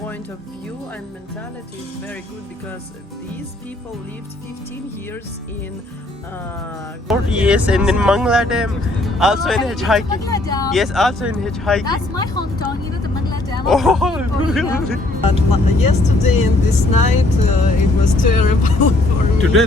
Point of view and mentality is very good because these people lived 15 years in Yes, and in Mangla Dam, also in Hitchhiking. Yes, also in Hitchhiking. That's my hometown, you know, the Mangla Dam. Oh, and yesterday and this night it was terrible for me. today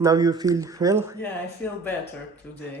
now you feel well? Yeah, I feel better today.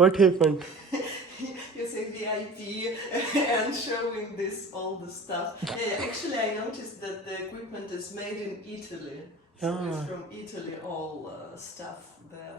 What happened? You say VIP and showing this all the stuff. Yeah, actually I noticed that the equipment is made in Italy. So it's from Italy, all stuff there.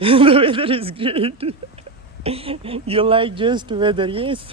the weather is great. You like just weather, yes?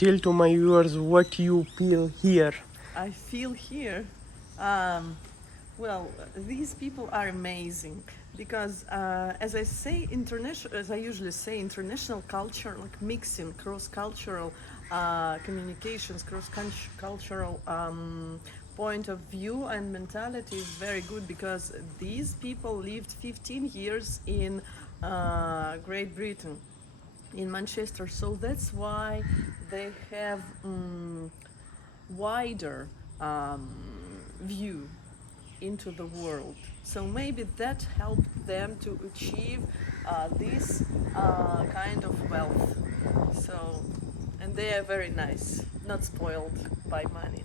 Tell to my viewers what you feel here. I feel here, well, these people are amazing because, as I usually say, international culture, like mixing cross-cultural communications, cross-cultural point of view and mentality is very good because these people lived 15 years in Great Britain, in Manchester, so that's why they have wider view into the world. So maybe that helped them to achieve this kind of wealth. So, and they are very nice, not spoiled by money.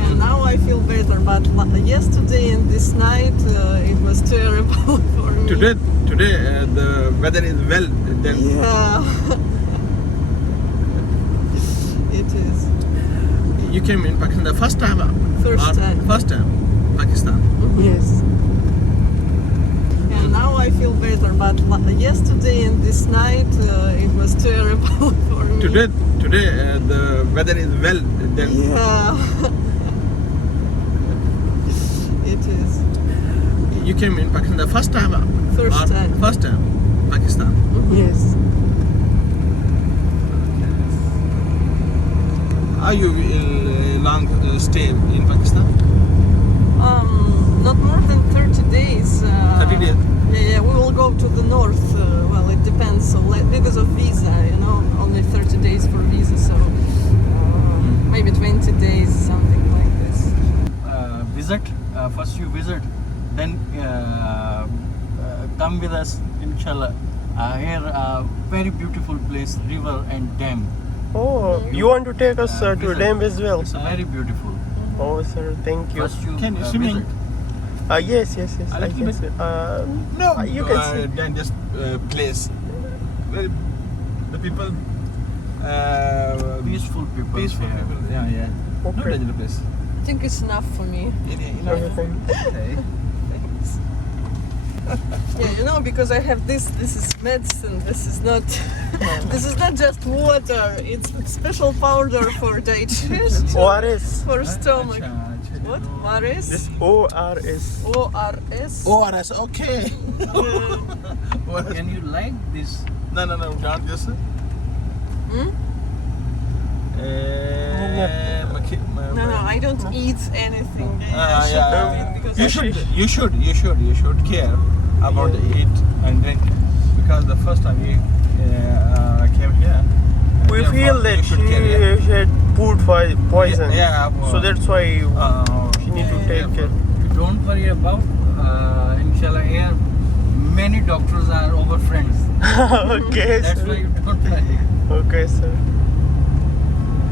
And now I feel better, but yesterday and this night it was terrible for me. Today the weather is well. Then Yeah, it is. you came in Pakistan the first time. First time. First time, Pakistan. Yes. And now I feel better, but yesterday and this night it was terrible for me. Today the weather is well. Then Yeah, it is. you came in Pakistan the first time. First time. First time, Pakistan. Yes. Are you long stay in Pakistan? Not more than 30 days. 30 days. Yeah, we will go to the north. Well, it depends. So, because of visa, only 30 days for visa. So, maybe 20 days, something like this. Visit. First you visit, then come with us, inshallah. Here, very beautiful place, river and dam. Oh, you want to take us to Visit. dam as well? It's very beautiful. Oh, sir, thank you. First you Can you swimming? visit. Yes, A I little can bit. see. No, You can see. then just place. Well, the people. Peaceful people. Peaceful here. people. Yeah. No Okay. dangerous place. I think it's enough for me. Okay. Yeah, because I have this. This is medicine. This is not. This is not just water. It's special powder for digestion, ORS. for stomach. What? What is? This ORS. ORS. ORS, okay. Can you like this? No, don't just. Hmm? No, I don't eat anything. I should do it because I You should care about eat and drink, because the first time you came here, We therefore feel that you should care. Yeah. she had food poison. Yeah, So that's why she need to take care. Don't worry about. Inshallah, here many doctors are our friends. Okay, That's why sir. you don't worry. Okay, sir.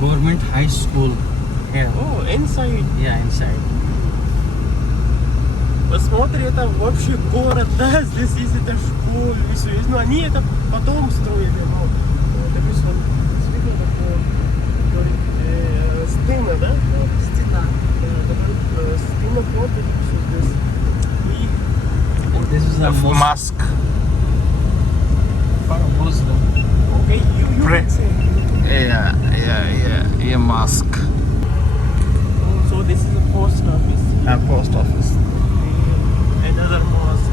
Government high school here. Oh, inside. Yeah, inside. Посмотри, это вообще город, да, здесь есть эта школа, и все. Ну, они это потом строили, но допустим, видно такое, стена, да? Стена. Стена фото, все здесь. И, This is a mosque for Muslim. okay, you Pray. can say. Yeah, mosque. So this is a post office. Post office. Another mosque.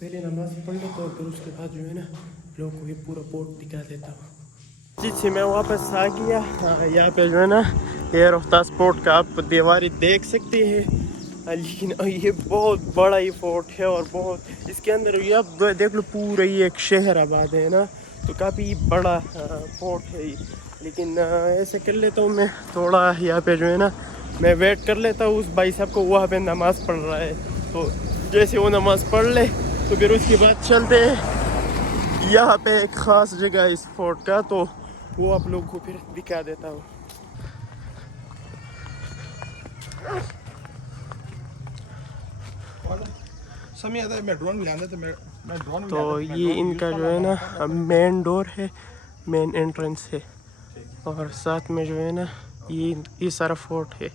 پہلے نماز پڑھ لیتا ہوں، پھر اس کے بعد جو ہے نا لوگوں کو یہ پورا پورٹ دکھا دیتا ہوں. جس سے میں واپس آ گیا. یہاں پہ جو ہے نا یہ روہتاس فورٹ کا آپ دیواریں دیکھ سکتے ہیں، لیکن یہ بہت بڑا یہ فورٹ ہے اور بہت اس کے اندر یہ دیکھ لو پورا یہ ایک شہر آباد ہے نا، تو کافی بڑا فورٹ ہے یہ. لیکن ایسے کر لیتا ہوں میں تھوڑا یہاں پہ جو ہے نا میں ویٹ کر لیتا ہوں اس بھائی صاحب کو، وہاں پہ نماز پڑھ رہا ہے، تو جیسے وہ نماز پڑھ لے تو پھر اس کے بعد چلتے ہیں. یہاں پہ ایک خاص جگہ ہے اس فورٹ کا، تو وہ آپ لوگ کو پھر دکھا دیتا ہوں. تو یہ ان کا جو ہے نا مین ڈور ہے، مین انٹرنس ہے، اور ساتھ میں جو ہے نا یہ سارا فورٹ ہے.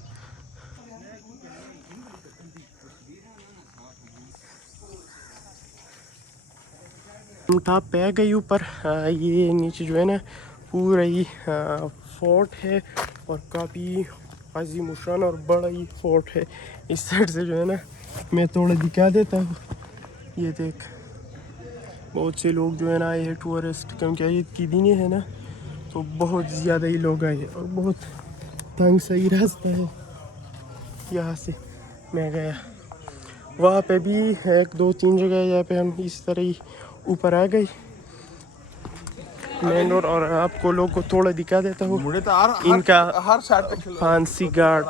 ہم ٹاپ پہ آ گئی اوپر. یہ نیچے جو ہے نا پورا یہ فورٹ ہے اور کافی عظیم الشان اور بڑا ہی فورٹ ہے. اس سائڈ سے جو ہے نا میں تھوڑا دکھا دیتا ہوں. یہ دیکھ بہت سے لوگ جو ہے نا آئے ہیں ٹورسٹ، کیونکہ عید کی دن ہے نا، تو بہت زیادہ ہی لوگ آئے اور بہت تنگ سا ہی راستہ ہے. یہاں سے میں گیا وہاں پہ بھی 1 2 3 جگہ، یہاں پہ ہم اس طرح ہی اوپر آ گئی مین ڈور. اور آپ کو لوگ کو تھوڑا دکھا دیتا ہوں ان کا پھانسی گارڈ،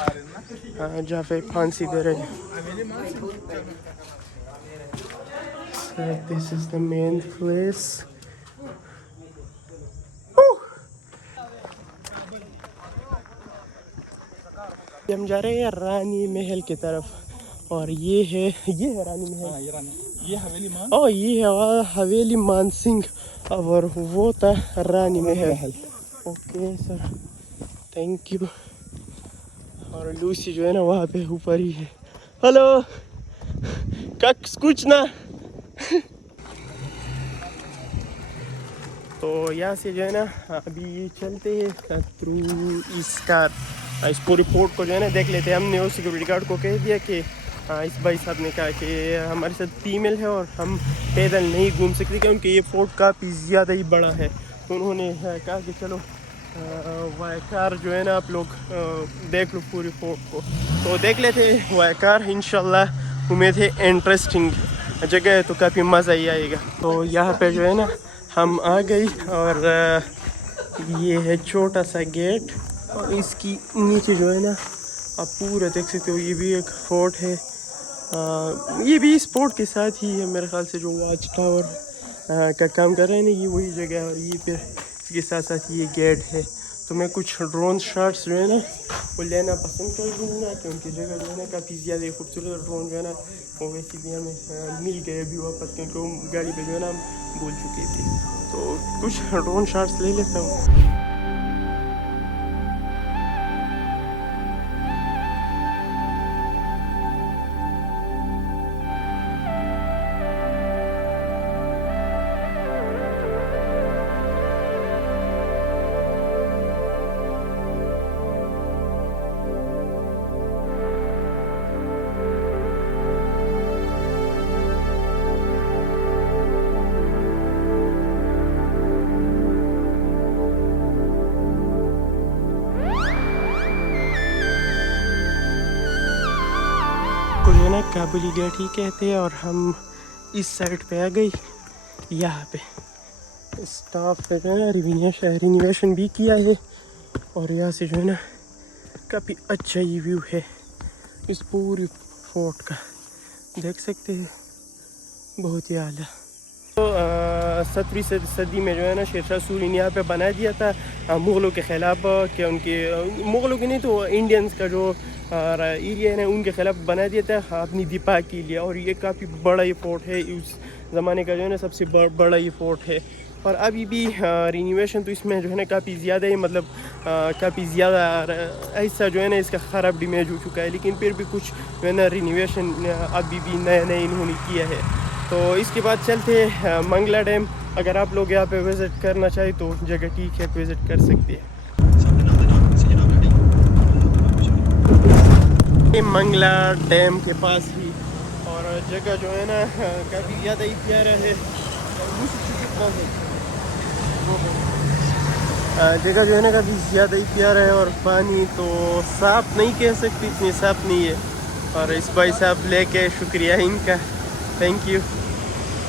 جہاں پہ پھانسی دے رہے ہیں. This is the main place. ہم جا رہے ہیں رانی محل کی طرف، اور یہ ہے رانی محل، یہ حویلی مان. یہ ہے حویلی مان سنگھ، اور وہ تھا رانی Mahal. Okay sir, thank you. اور لوسی جو ہے نا وہاں پہ اوپر ہی ہے. ہلو کچھ نہ. تو یہاں سے جو ہے نا ابھی چلتے ہیں تھرو اس پوری فورٹ کو جو ہے نا دیکھ لیتے ہیں. ہم نے اس سیکورٹی گارڈ کو کہہ دیا کہ اس بھائی صاحب نے کہا کہ ہمارے ساتھ فیمیل ہے اور ہم پیدل نہیں گھوم سکتے کیونکہ یہ فورٹ کافی زیادہ ہی بڑا ہے. تو انہوں نے کہا کہ چلو وائی کار جو ہے نا آپ لوگ دیکھ لو پوری فورٹ کو. تو دیکھ لیتے وائی کار، انشاءاللہ امید ہے انٹرسٹنگ جگہ ہے تو کافی مزہ ہی آئے گا. تو یہاں پہ جو ہے نا ہم آ گئی، اور یہ ہے چھوٹا سا گیٹ، اور اس کی نیچے جو ہے نا آپ پورا دیکھ سکتے ہو. یہ بھی ایک فورٹ ہے، یہ بھی اس فورٹ کے ساتھ ہی ہے میرے خیال سے. جو واچ ٹاور کا کام کر رہے ہیں نا، یہ وہی جگہ ہے، اور یہ پھر اس کے ساتھ ساتھ یہ گیٹ ہے. تو میں کچھ ڈرون شاٹس جو ہے نا وہ لینا پسند کروں گا، کیونکہ جگہ جو ہے نا کافی زیادہ خوبصورت. اور ڈرون جو ہے نا وہ ویسے بھی ہمیں مل گئے ابھی واپس، کیونکہ وہ گاڑی پہ جو ہے نا ہم بھول چکے تھے. تو کچھ ڈرون شاٹس لے لیتا ہوں. جو ہے نا کابلی گیٹ ہی کہتے ہیں. اور ہم اس سائڈ پہ آ گئی. یہاں پہ اسٹاف جو ہے نا رینویشن بھی کیا ہے، اور یہاں سے جو ہے نا کافی اچھا ہی ویو ہے اس پوری فورٹ کا، دیکھ سکتے ہیں، بہت ہی اعلیٰ. تو 17ویں صدی میں جو ہے نا شیر شاہ سوری نے یہاں پہ بنا دیا تھا مغلوں کے خلاف، کہ ان کے مغلوں کے نہیں تو انڈینس کا جو ایریا ہے نا ان کے خلاف بنا دیا تھا اپنی دفاع کے لیے. اور یہ کافی بڑا یہ فورٹ ہے، اس زمانے کا جو ہے نا سب سے بڑا یہ فورٹ ہے. اور ابھی بھی رینویشن تو اس میں جو ہے نا کافی زیادہ ہی، مطلب کافی زیادہ ایسا جو ہے نا اس کا خراب ڈیمیج ہو چکا ہے، لیکن پھر بھی کچھ جو ہے نا رینویشن ابھی بھی نئے انہوں نے کیا ہے. تو اس کے بعد چلتے ہیں منگلا ڈیم. اگر آپ لوگ یہاں پہ وزٹ کرنا چاہیں تو جگہ ٹھیک ہے، وزٹ کر سکتے ہیں. یہ منگلا ڈیم کے پاس ہی، اور جگہ جو ہے نا کافی زیادہ ہی پیارا ہے. جگہ جو ہے نا کافی زیادہ ہی پیارا ہے, اور پانی تو صاف نہیں کہہ سکتی, اتنی صاف نہیں ہے. اور اس بھائی صاحب لے کے شکریہ ان کا, تھینک یو.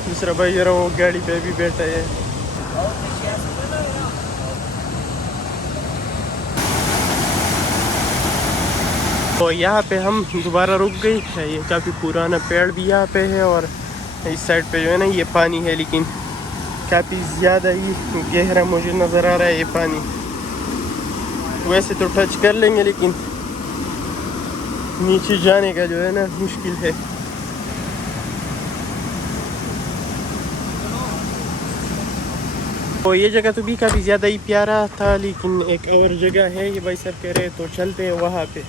دوسرا بھائی جو ہے وہ گاڑی پہ بھی بیٹھا ہے. تو یہاں پہ ہم دوبارہ رک گئے. یہ کافی پرانا پیڑ بھی یہاں پہ ہے, اور اس سائڈ پہ جو ہے نا یہ پانی ہے, لیکن کافی زیادہ ہی گہرا مجھے نظر آ رہا ہے یہ پانی. ویسے تو ٹچ کر لیں گے لیکن نیچے جانے کا جو ہے نا مشکل ہے. تو یہ جگہ تو بھی کافی زیادہ ہی پیارا تھا, لیکن ایک اور جگہ ہے یہ بھائی صاحب کہہ رہے تو چلتے ہیں وہاں پہ.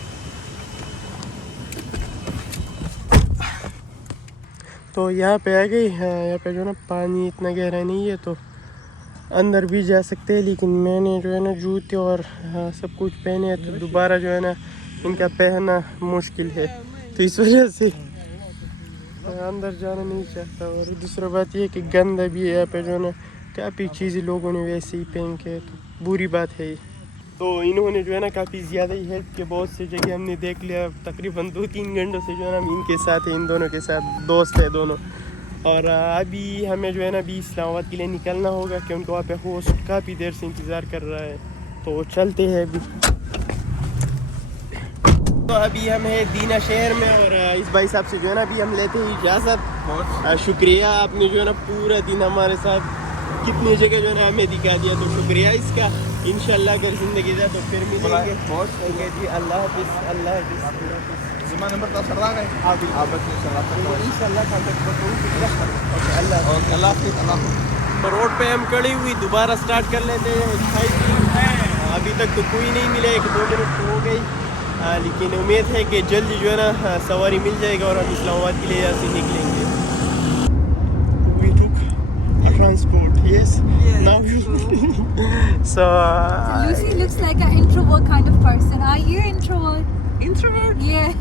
تو یہاں پہ آ گئی. یہاں پہ جو ہے نا پانی اتنا گہرا نہیں ہے, تو اندر بھی جا سکتے ہیں, لیکن میں نے جو ہے نا جوتے اور سب کچھ پہنے ہیں, تو دوبارہ جو ہے نا ان کا پہننا مشکل ہے, تو اس وجہ سے اندر جانا نہیں چاہتا. اور دوسرا بات یہ کہ گندہ بھی ہے یہاں پہ جو ہے نا, کافی چیزیں لوگوں نے ویسے ہی پہن کے, تو بری بات ہے یہ. تو انہوں نے جو ہے نا کافی زیادہ ہی ہیلپ کی, بہت سی جگہ ہم نے دیکھ لیا. تقریباً 2-3 گھنٹوں سے جو ہے نا ہم ان کے ساتھ ہیں, ان دونوں کے ساتھ, دوست ہیں دونوں. اور ابھی ہمیں جو ہے نا ابھی اسلام آباد کے لیے نکلنا ہوگا, کہ ان کو وہاں پہ ہوسٹ کافی دیر سے انتظار کر رہا ہے, تو چلتے ہیں ابھی. تو ابھی ہم ہیں دینا شہر میں, اور اس بھائی صاحب سے جو ہے نا ابھی ہم لیتے ہیں اجازت. شکریہ, آپ نے جو ہے نا پورا دن ہمارے ساتھ کتنی جگہ جو ہے نا ہمیں دکھا دیا, تو شکریہ اس کا. انشاءاللہ اگر زندگی جائے تو پھر ملیں گے. جی اللہ حافظ. اللہ حافظ. زمان نمبر 10 سر آ گئے آپ انشاءاللہ کانٹیکٹ کروں. اللہ حافظ. روڈ پہ ہم کھڑی ہوئی, دوبارہ سٹارٹ کر لیتے ہیں. ابھی تک تو کوئی نہیں ملا, 1-2 منٹ ہو گئی, لیکن امید ہے کہ جلدی جو ہے نا سواری مل جائے گا, اور ہم اسلام آباد کے لیے یہاں سے نکلیں گے. We took a transport, yes. Now so Lucy looks like an introvert kind of person. Are you introvert? Introvert? Yeah.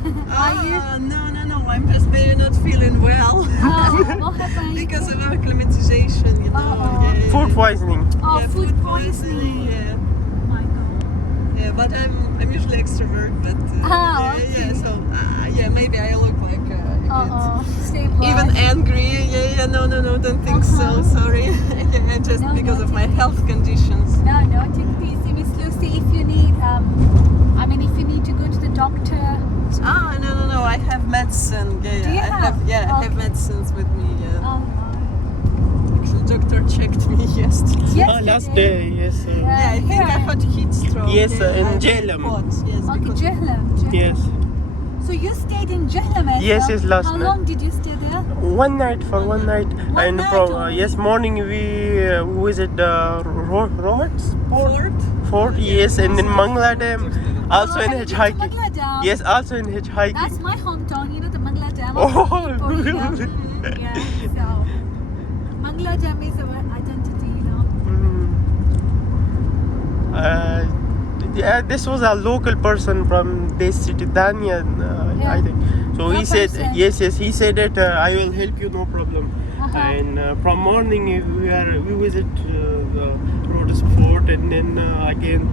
Are you? No. I'm just maybe not feeling well. What happened? Because of acclimatization, you know. Oh. Yeah. food poisoning. Oh, Yeah, food poisoning. Yeah. Oh my God. Yeah, but I'm usually extrovert, but Okay. so maybe I look like a bit Stay put. even angry. No, don't think so. Sorry. Just No, because no, of my take it health conditions. No, take it easy, Miss Lucy. If you need, if you need to go to the doctor. No. I have medicine. Do you I have? I have medicines with me. Yeah. Oh, Actually, doctor checked me yesterday. Last day, yes. Yeah, I think I had heat stroke. Yes, in I Jehlam. thought, yes, Okay, because Jehlam. Yes. So you stayed in Jehlam as Yes, well? yes, last How night. long did you stay there? One night. One And night from only? yes, morning we visit Rohtas Fort. Yes, and then Mangla Dam. Also in and you Hitchhiking. went to Mangla Dam? Yes, also in Hitchhiking. That's my hometown, the Mangla Dam. Oh. Yeah, so Mangla Dam is our identity, Yeah, this was a local person from this city, Daniel, I think. So he said, person. yes, he said that I will help you, no problem. And from morning we visit the Rohtas Fort, and then again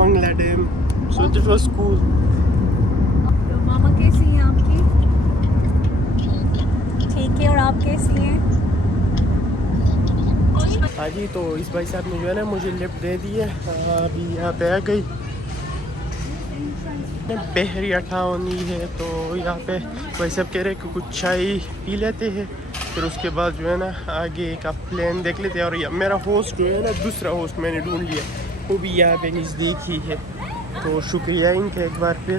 Mangla Dam. So it was cool. تو ماما کیسی ہیں آپ کی؟ ٹھیک ہے. اور آپ کیسی ہیں؟ ہاں جی, تو اس بھائی صاحب نے جو ہے نا مجھے لفٹ دے دی ہے. ابھی یہاں پہ آ گئی. بحری اٹھاونی ہے, تو یہاں پہ بھائی صاحب کہہ رہے کہ کچھ چائے پی لیتے ہیں, پھر اس کے بعد جو ہے نا آگے کا پلان دیکھ لیتے ہیں. اور میرا ہوسٹ جو ہے نا, دوسرا ہوسٹ میں نے ڈھونڈ لیا, وہ بھی یہاں پہ نزدیک ہی ہے. تو شکریہ ان کا ایک بار پھر.